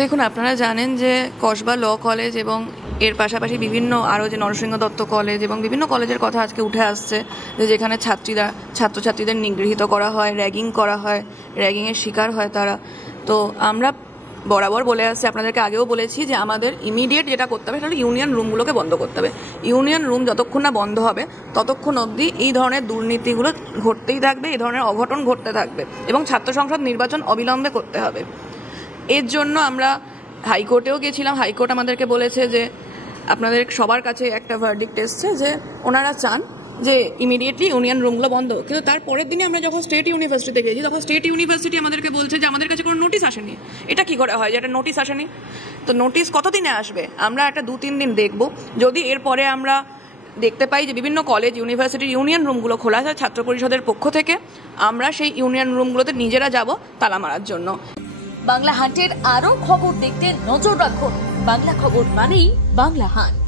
দেখুন, আপনারা জানেন যে কসবা ল কলেজ এবং এর পাশাপাশি বিভিন্ন আরও যে নরসিংহ দত্ত কলেজ এবং বিভিন্ন কলেজের কথা আজকে উঠে আসছে, যে যেখানে ছাত্রছাত্রীদের নিগৃহীত করা হয়, র্যাগিং করা হয়, র্যাগিংয়ের শিকার হয় তারা। তো আমরা বরাবর বলে আসছি, আপনাদেরকে আগেও বলেছি যে আমাদের ইমিডিয়েট যেটা করতে হবে সেটা হলো ইউনিয়ন রুমগুলোকে বন্ধ করতে হবে। ইউনিয়ন রুম যতক্ষণ না বন্ধ হবে ততক্ষণ অবধি এই ধরনের দুর্নীতিগুলো ঘটতেই থাকবে, এই ধরনের অঘটন ঘটতে থাকবে এবং ছাত্র সংসদ নির্বাচন অবিলম্বে করতে হবে। এর জন্য আমরা হাইকোর্টেও গেছিলাম। হাইকোর্ট আমাদেরকে বলেছে যে আপনাদের সবার কাছে একটা ভার্ডিক্ট এসছে যে ওনারা চান যে ইমিডিয়েটলি ইউনিয়ন রুমগুলো বন্ধ। কিন্তু তার পরের দিনে আমরা যখন স্টেট ইউনিভার্সিটিতে গেছি তখন স্টেট ইউনিভার্সিটি আমাদেরকে বলছে যে আমাদের কাছে কোনো নোটিশ আসেনি। এটা কি করে হয় যে একটা নোটিশ আসেনি? তো নোটিশ কতদিনে আসবে? আমরা একটা 2-3 দিন দেখব। যদি এরপরে আমরা দেখতে পাই যে বিভিন্ন কলেজ ইউনিভার্সিটির ইউনিয়ন রুমগুলো খোলা আছে ছাত্র পরিষদের পক্ষ থেকে, আমরা সেই ইউনিয়ন রুমগুলোতে নিজেরা যাব তালা মারার জন্য। বাংলা হান্টের আরো খবর দেখতে নজর রাখুন। বাংলা খবর মানেই বাংলা হান্ট।